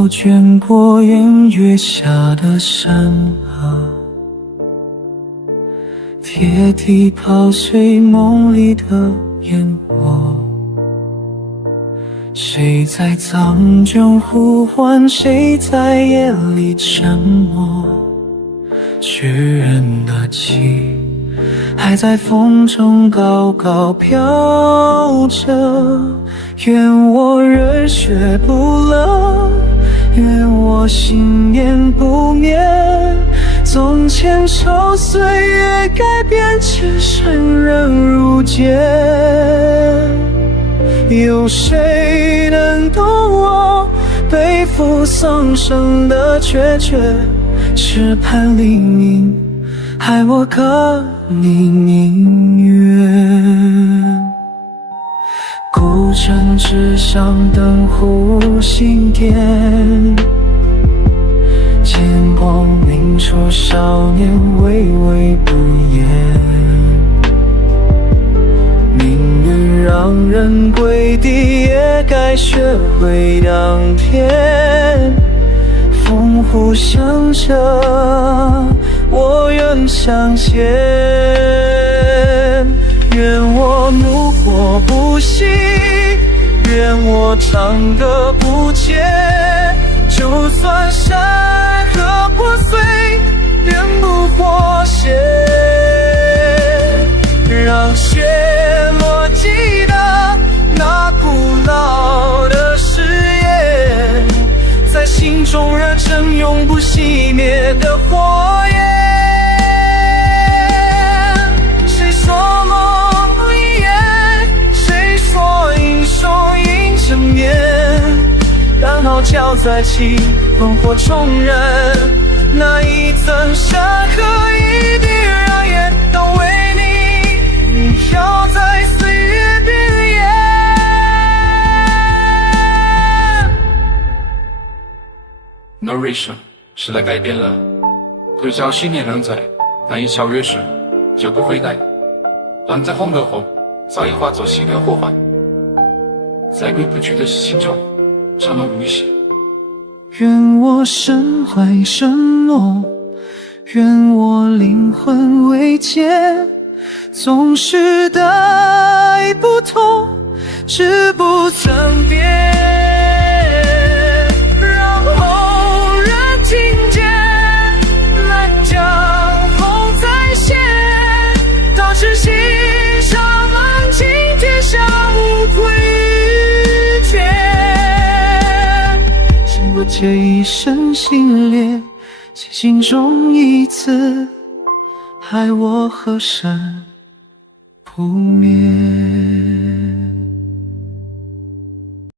早卷过圆月下的山河，铁蹄跑碎梦里的烟火。谁在藏卷呼唤，谁在夜里沉默？巨人的旗还在风中高高飘着，愿我热血不冷，愿我信念不灭。从前受岁月改变，只剩人如间。有谁能懂我背负丧生的决绝？只盼黎明还我个你宁愿。古镇之上灯湖心殿，剑光明处少年巍巍不言。命运让人跪地，也该学会当天。风呼响着，我愿向前。愿我怒火不息，愿我唱歌不竭。就算山河破碎，愿不妥协。让血落记得那古老的誓言，在心中热成永不熄灭的火焰。谁说梦不一言，谁说英雄应正面。当号角再起，烽火重燃，那一层山河一地让烟都为你飘在岁月边缘。Narration 时代改变了，对照信念仍在，但一超越时就不会带。断在洪流后，早已化作新的祸患，在回不去的心中长了无息。愿我身怀身落，愿我灵魂未坚，总是带不透，志不曾变。让后人听见，来江红再现，导致心上安静，天下无归天。心不借一生心裂，其心中一字，害我河山不灭。